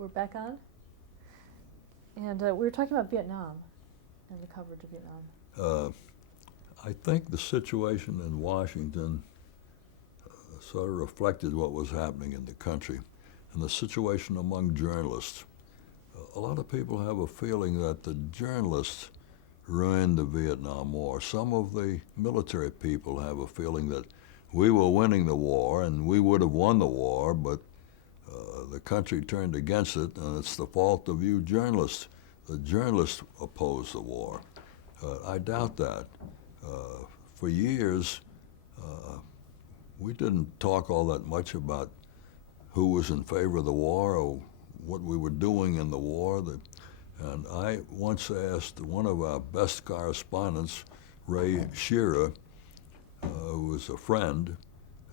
we're back on. And we were talking about Vietnam and the coverage of Vietnam. I think the situation in Washington sort of reflected what was happening in the country and the situation among journalists. A lot of people have a feeling that the journalists ruined the Vietnam War. Some of the military people have a feeling that we were winning the war and we would have won the war, but the country turned against it, and it's the fault of you journalists. The journalists opposed the war. I doubt that. For years, we didn't talk all that much about who was in favor of the war or what we were doing in the war. And I once asked one of our best correspondents, Ray Shearer, who was a friend,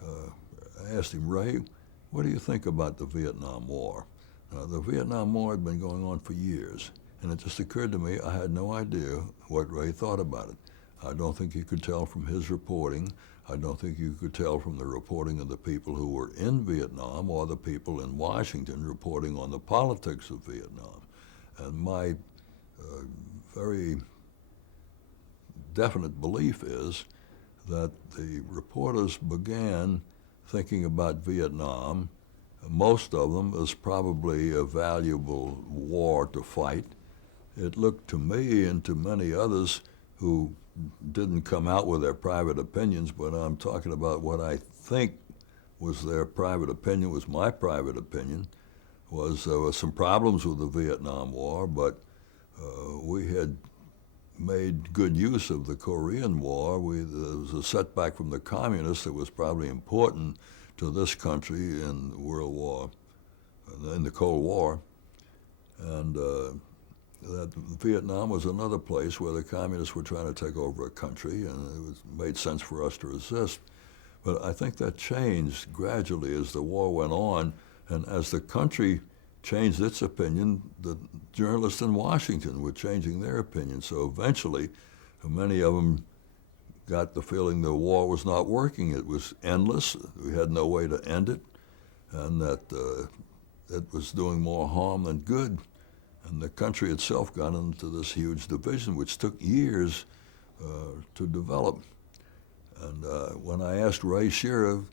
I asked him, Ray, what do you think about the Vietnam War? The Vietnam War had been going on for years, and it just occurred to me I had no idea what Ray thought about it. I don't think you could tell from his reporting. I don't think you could tell from the reporting of the people who were in Vietnam or the people in Washington reporting on the politics of Vietnam. And my very definite belief is that the reporters began thinking about Vietnam, most of them as probably a valuable war to fight. It looked to me and to many others who didn't come out with their private opinions, but I'm talking about what I think was their private opinion, was my private opinion, was there were some problems with the Vietnam War, but we had made good use of the Korean War. There was a setback from the communists that was probably important to this country in the Cold War. And that Vietnam was another place where the communists were trying to take over a country, and made sense for us to resist. But I think that changed gradually as the war went on, and as the country changed its opinion, the journalists in Washington were changing their opinion. So eventually, many of them got the feeling the war was not working. It was endless. We had no way to end it, and that it was doing more harm than good. And the country itself got into this huge division, which took years to develop. And when I asked Ray Shearer,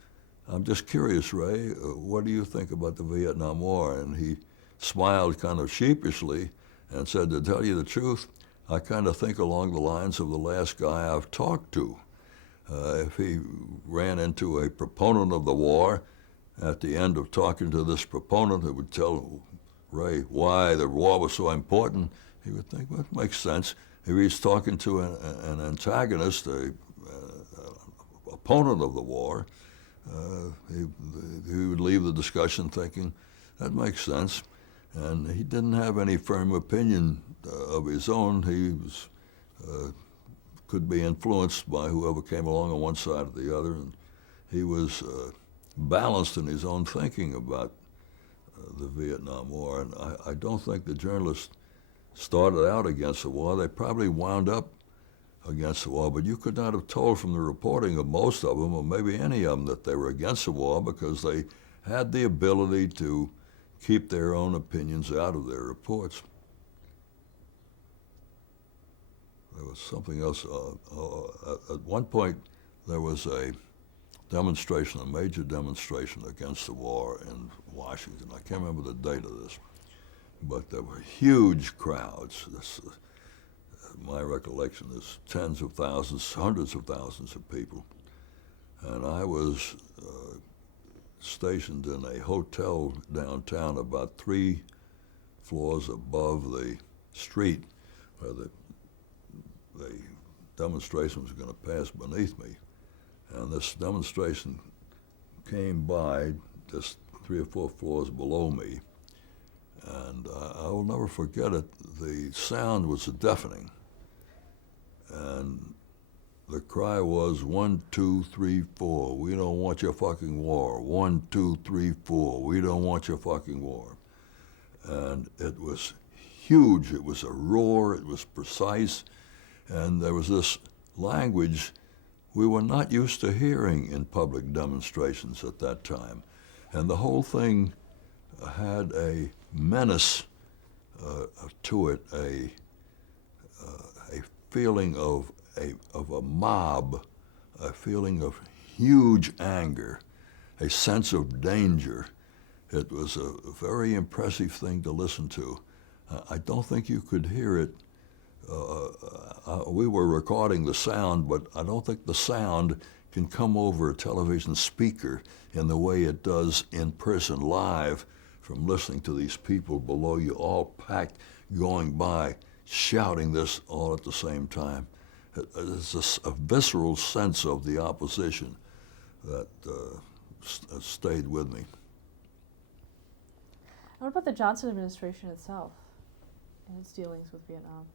I'm just curious, Ray, what do you think about the Vietnam War? And he smiled kind of sheepishly and said, to tell you the truth, I kind of think along the lines of the last guy I've talked to. If he ran into a proponent of the war, at the end of talking to this proponent who would tell Ray why the war was so important, he would think, well, it makes sense. If he's talking to an antagonist, an opponent of the war, he would leave the discussion thinking, that makes sense. And he didn't have any firm opinion of his own. He was, could be influenced by whoever came along on one side or the other, and he was balanced in his own thinking about the Vietnam War. And I don't think the journalists started out against the war. They probably wound up against the war, but you could not have told from the reporting of most of them, or maybe any of them, that they were against the war, because they had the ability to keep their own opinions out of their reports. There was something else. At one point, there was a demonstration, a major demonstration against the war in Washington. I can't remember the date of this, but there were huge crowds. My recollection is tens of thousands, hundreds of thousands of people. And I was stationed in a hotel downtown about 3 floors above the street where the demonstration was going to pass beneath me. And this demonstration came by just 3 or 4 floors below me. And I will never forget it. The sound was deafening. And the cry was 1, 2, 3, 4. We don't want your fucking war. 1, 2, 3, 4. We don't want your fucking war. And it was huge. It was a roar. It was precise. And there was this language we were not used to hearing in public demonstrations at that time. And the whole thing had a menace to it, a feeling of a mob, a feeling of huge anger, a sense of danger. It was a very impressive thing to listen to. I don't think you could hear it. We were recording the sound, but I don't think the sound can come over a television speaker in the way it does in person live from listening to these people below you, all packed, going by, shouting this all at the same time. It's a visceral sense of the opposition that stayed with me. And what about the Johnson administration itself and its dealings with Vietnam?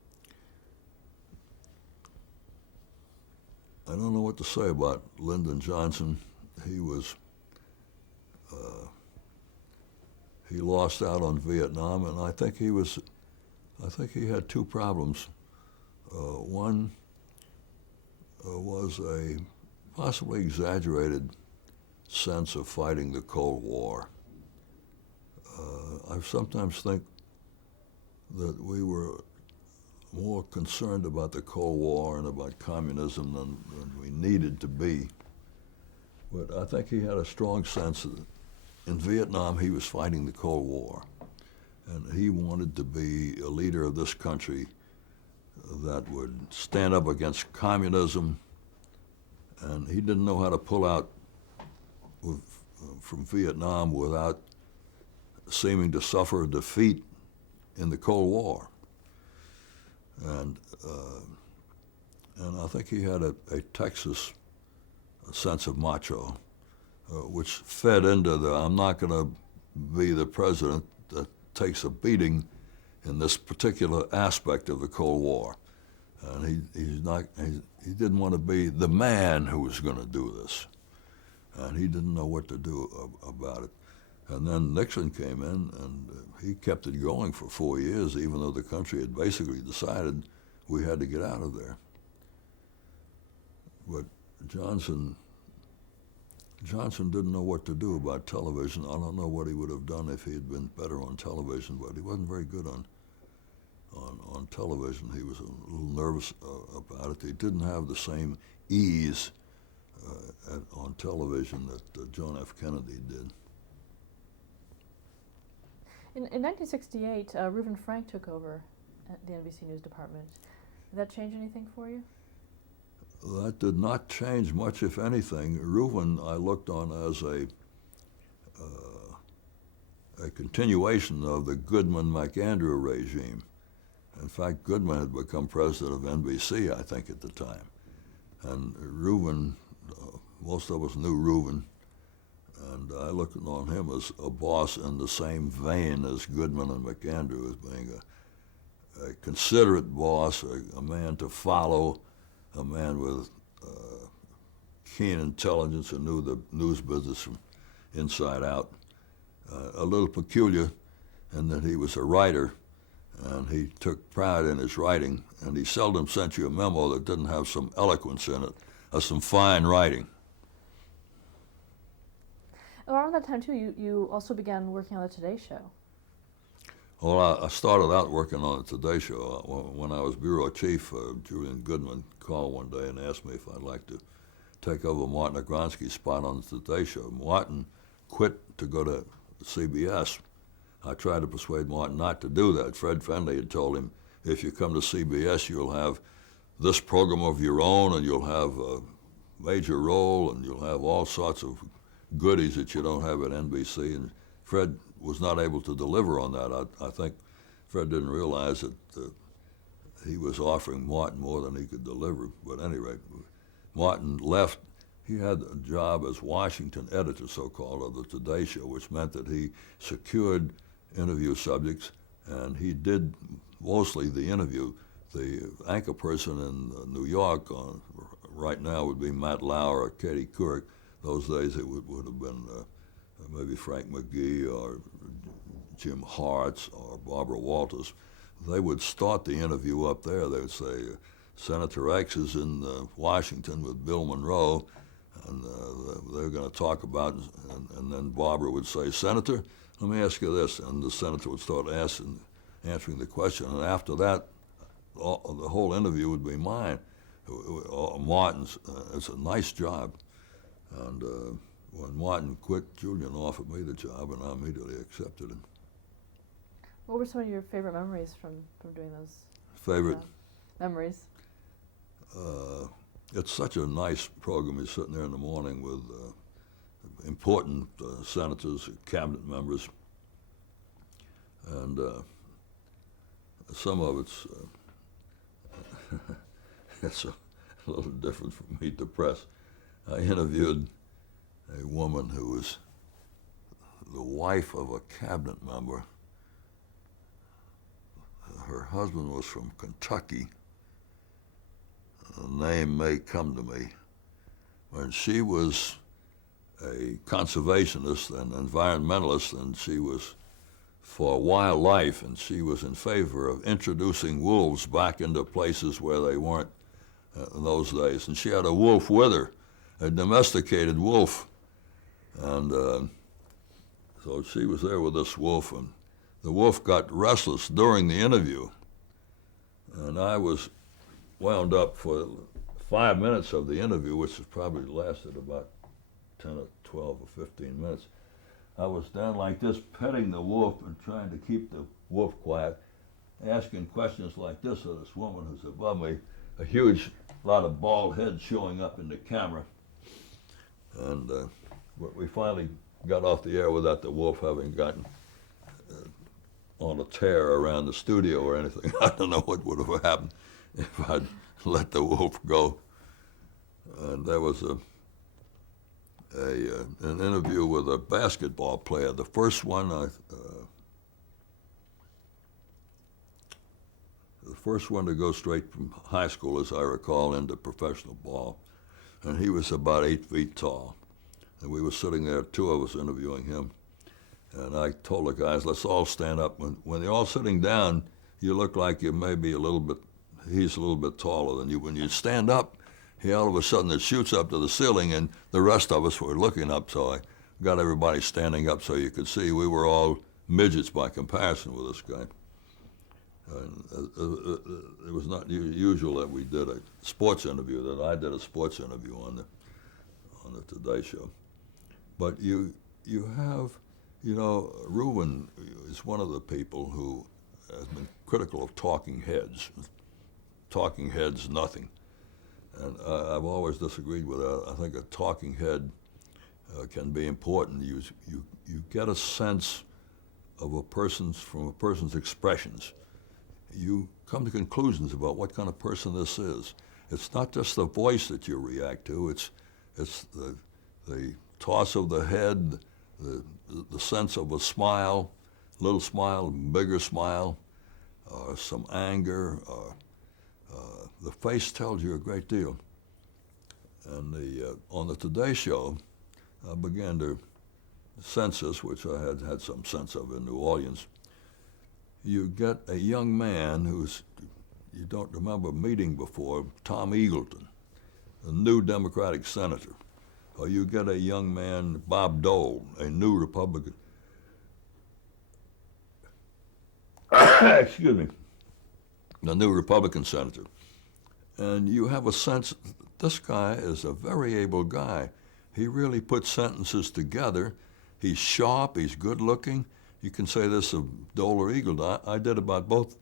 I don't know what to say about Lyndon Johnson. He was, he lost out on Vietnam, and I think he had two problems. One was a possibly exaggerated sense of fighting the Cold War. I sometimes think that we were more concerned about the Cold War and about communism than we needed to be. But I think he had a strong sense that in Vietnam he was fighting the Cold War, and he wanted to be a leader of this country that would stand up against communism, and he didn't know how to pull out from Vietnam without seeming to suffer defeat in the Cold War. And I think he had a Texas sense of macho, which fed into the, I'm not going to be the president that takes a beating in this particular aspect of the Cold War. And he didn't want to be the man who was going to do this. And he didn't know what to do about it. And then Nixon came in, and he kept it going for 4 years, even though the country had basically decided we had to get out of there. But Johnson didn't know what to do about television. I don't know what he would have done if he had been better on television, but he wasn't very good on television. He was a little nervous about it. He didn't have the same ease on television that John F. Kennedy did. In 1968, Reuben Frank took over at the NBC News Department. Did that change anything for you? That did not change much, if anything. Reuben I looked on as a continuation of the Goodman-McAndrew regime. In fact, Goodman had become president of NBC, I think, at the time. And Reuben, most of us knew Reuben, and I looked on him as a boss in the same vein as Goodman and McAndrew, as being a considerate boss, a man to follow, a man with keen intelligence and knew the news business from inside out. A little peculiar in that he was a writer, and he took pride in his writing, and he seldom sent you a memo that didn't have some eloquence in it, or some fine writing. Around that time, too, you also began working on the Today Show. Well, I started out working on the Today Show. When I was bureau chief, Julian Goodman called one day and asked me if I'd like to take over Martin Agronsky's spot on the Today Show. Martin quit to go to CBS. I tried to persuade Martin not to do that. Fred Fendley had told him, if you come to CBS, you'll have this program of your own, and you'll have a major role, and you'll have all sorts of goodies that you don't have at NBC. And Fred was not able to deliver on that. I think Fred didn't realize that he was offering Martin more than he could deliver. But at any rate, Martin left. He had a job as Washington editor, so-called, of the Today Show, which meant that he secured interview subjects, and he did mostly the interview. The anchor person in New York right now would be Matt Lauer or Katie Couric. Those days it would have been maybe Frank McGee or Jim Hartz or Barbara Walters. They would start the interview up there. They would say, Senator X is in Washington with Bill Monroe, And they were going to talk about, and then Barbara would say, "Senator, let me ask you this," and the senator would start answering the question, and after that, the whole interview would be mine. Martin's, it's a nice job, and when Martin quit, Julian offered me the job, and I immediately accepted it. What were some of your favorite memories from doing those? Favorite memories? It's such a nice program. You're sitting there in the morning with important senators, cabinet members, and some of it's it's a little different from Meet the Press. I interviewed a woman who was the wife of a cabinet member. Her husband was from Kentucky. The name may come to me. When she was a conservationist and environmentalist, and she was for wildlife, and she was in favor of introducing wolves back into places where they weren't in those days. And she had a wolf with her, a domesticated wolf. And so she was there with this wolf, and the wolf got restless during the interview. And I was wound up for 5 minutes of the interview, which has probably lasted about 10 or 12 or 15 minutes. I was down like this, petting the wolf and trying to keep the wolf quiet, asking questions like this of this woman who's above me, a huge lot of bald heads showing up in the camera. And we finally got off the air without the wolf having gotten on a tear around the studio or anything. I don't know what would have happened if I'd let the wolf go. And there was an interview with a basketball player. The first one to go straight from high school, as I recall, into professional ball. And he was about 8 feet tall. And we were sitting there, two of us interviewing him. And I told the guys, let's all stand up. When you're all sitting down, you look like you may be he's a little bit taller than you. When you stand up, he all of a sudden it shoots up to the ceiling, and the rest of us were looking up, so I got everybody standing up so you could see we were all midgets by comparison with this guy. And it was not usual that we did a sports interview, that I did a sports interview on the Today Show. But you have, Reuben is one of the people who has been critical of talking heads. Talking heads, nothing. And I've always disagreed with that. I think a talking head can be important. You get a sense of from a person's expressions. You come to conclusions about what kind of person this is. It's not just the voice that you react to. It's the toss of the head, the sense of a smile, little smile, bigger smile, or some anger. The face tells you a great deal. And on the Today Show, I began to sense this, which I had some sense of in New Orleans. You get a young man you don't remember meeting before, Tom Eagleton, a new Democratic senator. Or you get a young man, Bob Dole, a new Republican. Excuse me. A new Republican senator. And you have a sense, this guy is a very able guy. He really puts sentences together. He's sharp, he's good looking. You can say this of Dole or Eagleton. I did about both.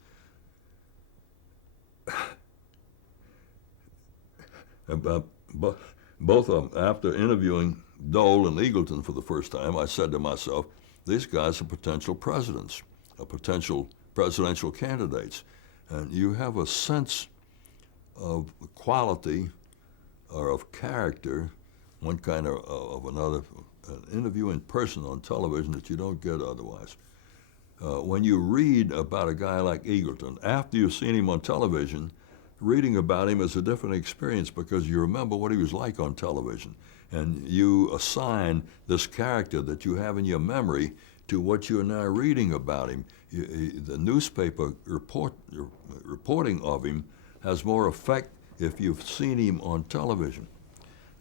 Both of them. After interviewing Dole and Eagleton for the first time, I said to myself, these guys are potential presidents, potential presidential candidates. And you have a sense of quality or of character, one kind of another, an interview in person on television that you don't get otherwise. When you read about a guy like Eagleton, after you've seen him on television, reading about him is a different experience because you remember what he was like on television. And you assign this character that you have in your memory to what you're now reading about him. The newspaper reporting of him has more effect if you've seen him on television.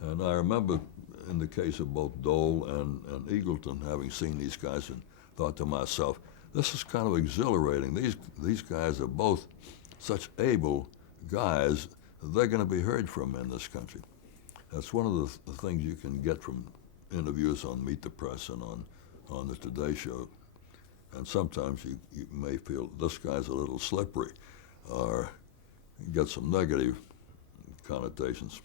And I remember in the case of both Dole and Eagleton, having seen these guys and thought to myself, this is kind of exhilarating. These guys are both such able guys, they're going to be heard from in this country. That's one of the things you can get from interviews on Meet the Press and on the Today Show. And sometimes you may feel this guy's a little slippery or get some negative connotations.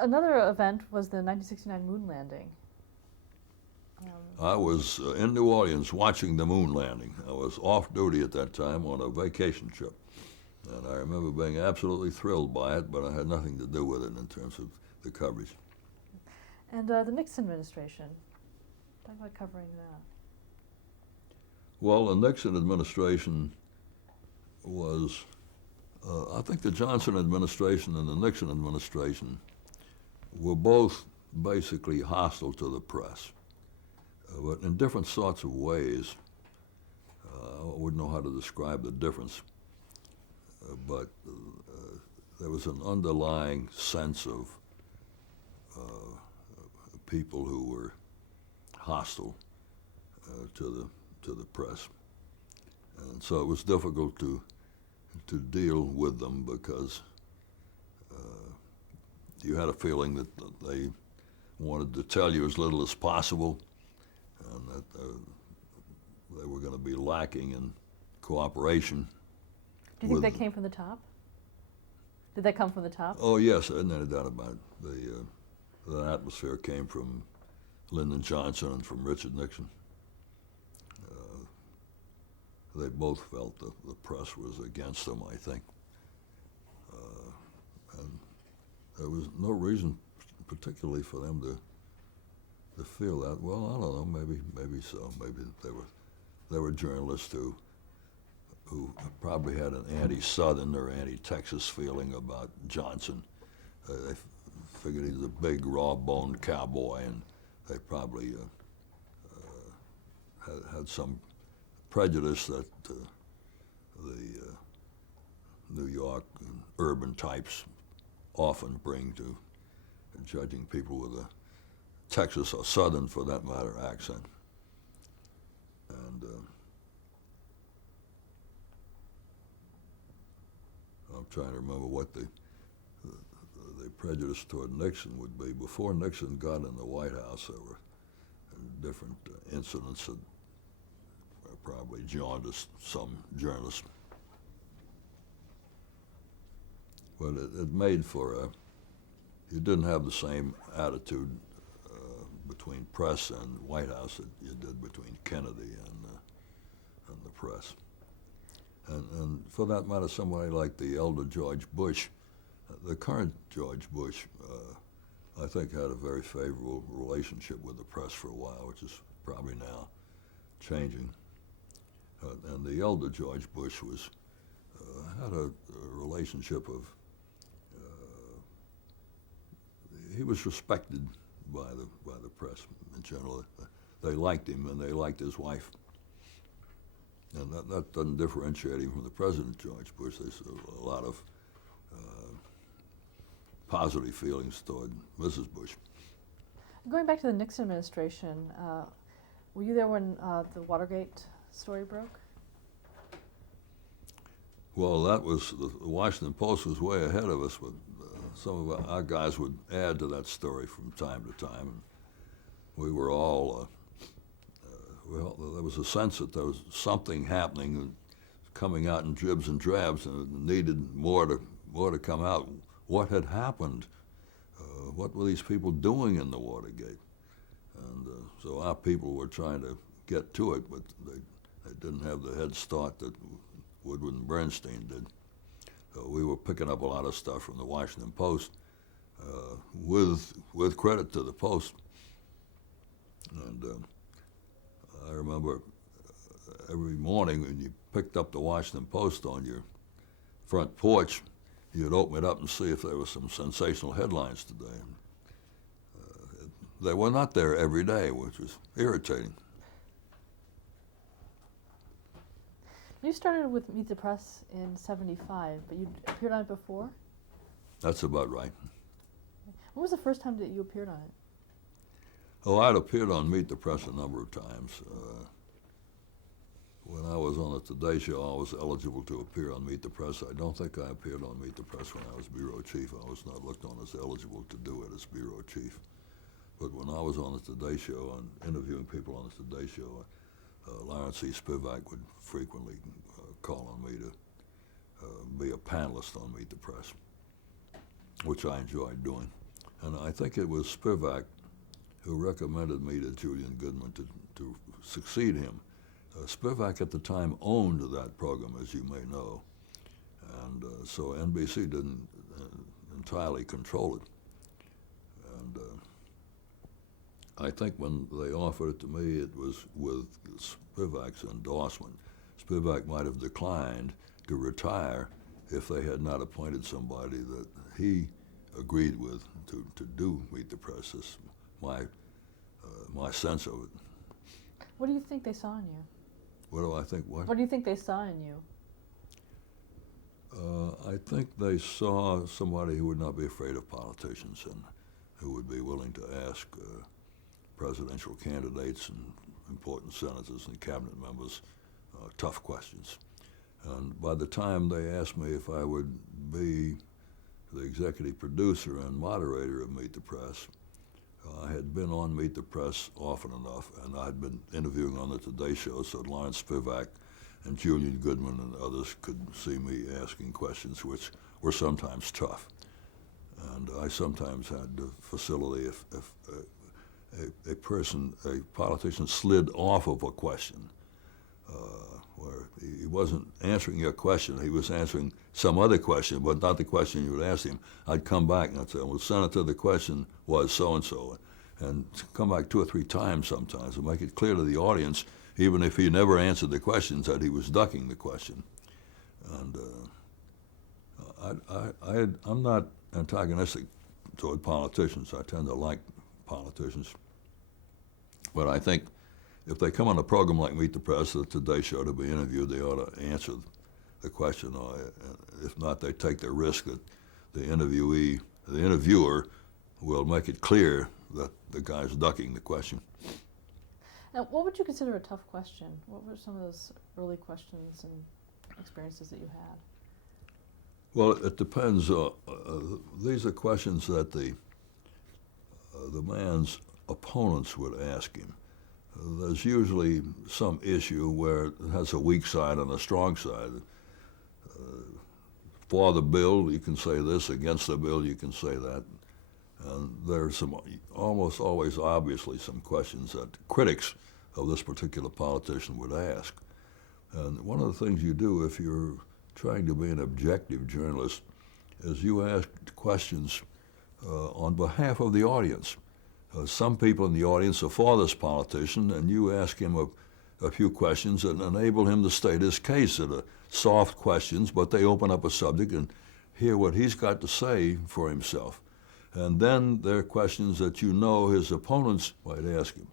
Another event was the 1969 moon landing. I was in New Orleans watching the moon landing. I was off duty at that time on a vacation trip. And I remember being absolutely thrilled by it, but I had nothing to do with it in terms of the coverage. And the Nixon administration. Talk about covering that. Well, the Nixon administration was, I think the Johnson administration and the Nixon administration were both basically hostile to the press, but in different sorts of ways. I wouldn't know how to describe the difference, but there was an underlying sense of people who were hostile to the press, and so it was difficult to deal with them because you had a feeling that they wanted to tell you as little as possible, and that they were going to be lacking in cooperation. Do you think that came from the top? Did that come from the top? Oh yes, there's no doubt about it. The atmosphere came from Lyndon Johnson and from Richard Nixon. They both felt that the press was against them, I think. And there was no reason particularly for them to feel that. Well, I don't know, maybe so. Maybe there were journalists who probably had an anti-Southern or anti-Texas feeling about Johnson. They figured he was a big, raw-boned cowboy, and they probably had some prejudice that the New York and urban types often bring to judging people with a Texas or Southern, for that matter, accent. And I'm trying to remember what the prejudice toward Nixon would be. Before Nixon got in the White House, there were different incidents that probably jaundiced some journalists. But it made for you didn't have the same attitude between press and White House that you did between Kennedy and the press. And for that matter, somebody like the elder George Bush, the current George Bush, I think had a very favorable relationship with the press for a while, which is probably now changing. And the elder George Bush had a relationship of, he was respected by the press in general. They liked him and they liked his wife. And that doesn't differentiate him from the President George Bush. There's a lot of positive feelings toward Mrs. Bush. Going back to the Nixon administration, were you there when the Watergate story broke? Well, that was, the Washington Post was way ahead of us, but some of our guys would add to that story from time to time. And we were all, well, there was a sense that there was something happening, coming out in dribs and drabs, and it needed more to come out. What had happened? What were these people doing in the Watergate? And so our people were trying to get to it, but they didn't have the head start that Woodward and Bernstein did. So we were picking up a lot of stuff from the Washington Post, with credit to the Post. And I remember every morning when you picked up the Washington Post on your front porch, you'd open it up and see if there were some sensational headlines today. They were not there every day, which was irritating. You started with Meet the Press in '75, but you appeared on it before? That's about right. When was the first time that you appeared on it? Oh, I'd appeared on Meet the Press a number of times. When I was on the Today Show, I was eligible to appear on Meet the Press. I don't think I appeared on Meet the Press when I was bureau chief. I was not looked on as eligible to do it as bureau chief. But when I was on the Today Show and interviewing people on the Today Show, Lawrence E. Spivak would frequently call on me to be a panelist on Meet the Press, which I enjoyed doing. And I think it was Spivak who recommended me to Julian Goodman to succeed him. Spivak at the time owned that program, as you may know, and so NBC didn't entirely control it. And I think when they offered it to me, it was with Spivak's endorsement. Spivak might have declined to retire if they had not appointed somebody that he agreed with to do Meet the Press. That's my sense of it. What do you think they saw in you? What do I think? What? What do you think they saw in you? I think they saw somebody who would not be afraid of politicians and who would be willing to ask presidential candidates and important senators and cabinet members tough questions. And by the time they asked me if I would be the executive producer and moderator of Meet the Press, I had been on Meet the Press often enough, and I had been interviewing on the Today Show, so Lawrence Spivak and Julian Goodman and others could see me asking questions which were sometimes tough. And I sometimes had the facility if a politician slid off of a question, where he wasn't answering your question, he was answering some other question, but not the question you had asked him. I'd come back and I'd say, well, Senator, the question was so-and-so, and come back 2 or 3 times sometimes and make it clear to the audience, even if he never answered the questions, that he was ducking the question. And I'm not antagonistic toward politicians. I tend to like politicians. But I think if they come on a program like Meet the Press, the Today Show, to be interviewed, they ought to answer the question. Or if not, they take the risk that the interviewer will make it clear that the guy's ducking the question. Now, what would you consider a tough question? What were some of those early questions and experiences that you had? Well, it depends. These are questions that the man's opponents would ask him. There's usually some issue where it has a weak side and a strong side. For the bill, you can say this. Against the bill, you can say that. And there's some, almost always obviously, some questions that critics of this particular politician would ask. And one of the things you do if you're trying to be an objective journalist is you ask questions on behalf of the audience. Some people in the audience are for this politician, and you ask him a few questions that enable him to state his case. That are soft questions, but they open up a subject and hear what he's got to say for himself. And then there are questions that you know his opponents might ask him.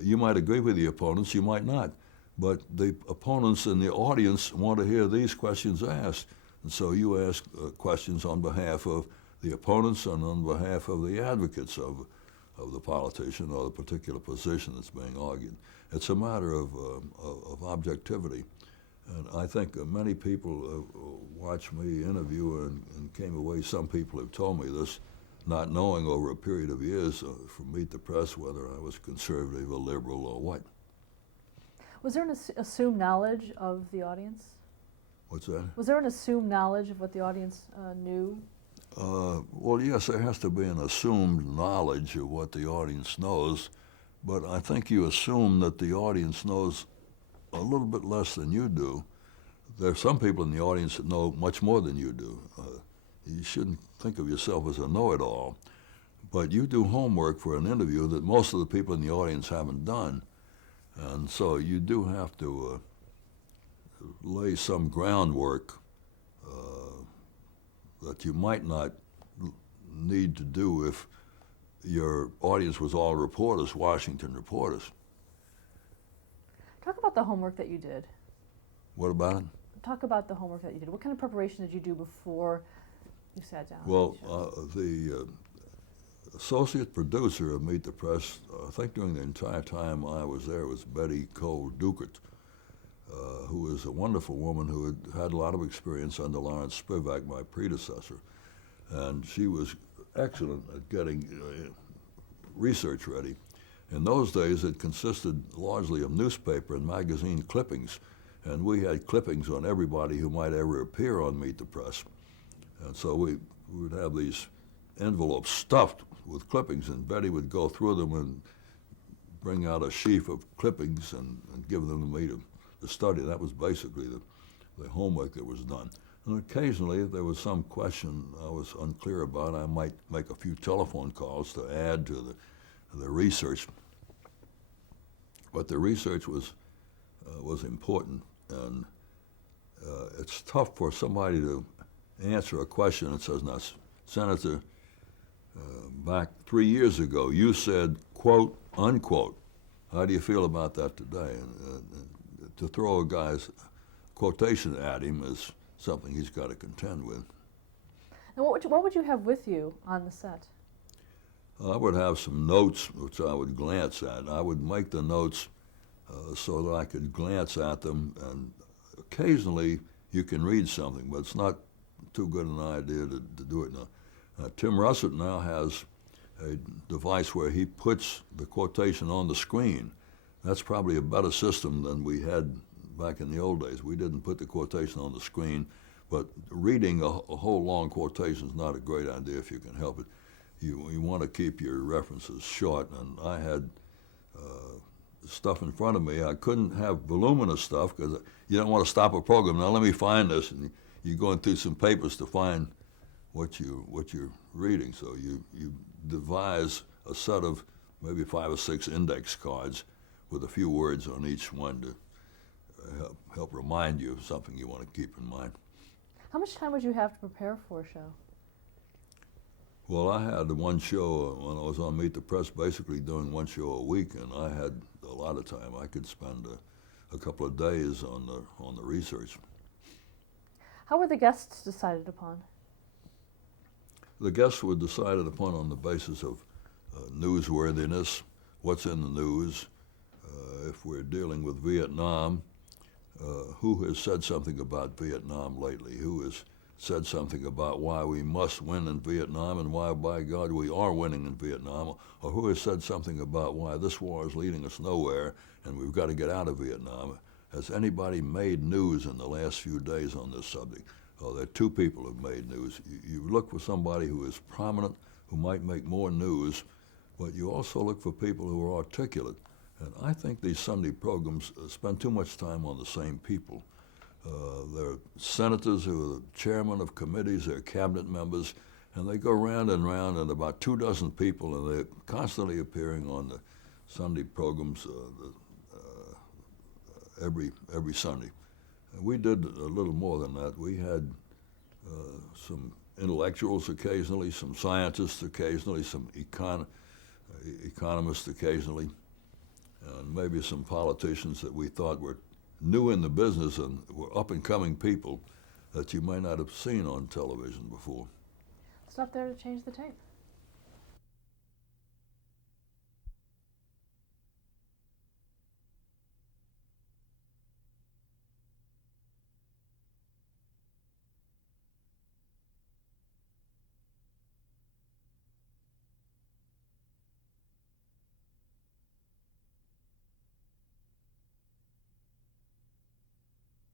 You might agree with the opponents, you might not. But the opponents in the audience want to hear these questions asked. And so you ask questions on behalf of the opponents and on behalf of the advocates of the politician or the particular position that's being argued. It's a matter of objectivity. And I think many people watched me interview and came away, some people have told me this, not knowing over a period of years from Meet the Press whether I was conservative or liberal or what. Was there an assumed knowledge of the audience? What's that? Was there an assumed knowledge of what the audience knew? Well, yes, there has to be an assumed knowledge of what the audience knows, but I think you assume that the audience knows a little bit less than you do. There are some people in the audience that know much more than you do. You shouldn't think of yourself as a know-it-all, but you do homework for an interview that most of the people in the audience haven't done, and so you do have to lay some groundwork that you might not need to do if your audience was all reporters, Washington reporters. Talk about the homework that you did. What about it? Talk about the homework that you did. What kind of preparation did you do before you sat down? Well, associate producer of Meet the Press, I think during the entire time I was there, was Betty Cole Duckert, who is a wonderful woman who had a lot of experience under Lawrence Spivak, my predecessor. And she was excellent at getting research ready. In those days, it consisted largely of newspaper and magazine clippings, and we had clippings on everybody who might ever appear on Meet the Press. And so we would have these envelopes stuffed with clippings, and Betty would go through them and bring out a sheaf of clippings and give them to me to study. That was basically the homework that was done. And occasionally, if there was some question I was unclear about, I might make a few telephone calls to add to the research. But the research was important, and it's tough for somebody to answer a question that says, "Now, Senator, back 3 years ago, you said, quote, unquote. How do you feel about that today?" And to throw a guy's quotation at him is something he's got to contend with. And what would you have with you on the set? I would have some notes which I would glance at. I would make the notes so that I could glance at them, and occasionally you can read something, but it's not too good an idea to do it now. Tim Russert now has a device where he puts the quotation on the screen. That's probably a better system than we had back in the old days. We didn't put the quotation on the screen, but reading a whole long quotation is not a great idea if you can help it. You want to keep your references short, and I had stuff in front of me. I couldn't have voluminous stuff because you don't want to stop a program. Now let me find this, and you're going through some papers to find what you're reading. So you devise a set of maybe 5 or 6 index cards with a few words on each one to help remind you of something you want to keep in mind. How much time would you have to prepare for a show? Well, I had one show when I was on Meet the Press, basically doing one show a week, and I had a lot of time. I could spend a couple of days on the research. How were the guests decided upon? The guests were decided upon on the basis of newsworthiness, what's in the news. If we're dealing with Vietnam, who has said something about Vietnam lately? Who has said something about why we must win in Vietnam and why, by God, we are winning in Vietnam? Or who has said something about why this war is leading us nowhere and we've got to get out of Vietnam? Has anybody made news in the last few days on this subject? Oh, there are 2 people who have made news. You look for somebody who is prominent, who might make more news, but you also look for people who are articulate. And I think these Sunday programs spend too much time on the same people. There are senators who are the chairman of committees, they're cabinet members, and they go round and round, and about 24 people, and they're constantly appearing on the Sunday programs every Sunday. And we did a little more than that. We had some intellectuals occasionally, some scientists occasionally, some economists occasionally, and maybe some politicians that we thought were new in the business and were up-and-coming people that you may not have seen on television before. Stop there to change the tape.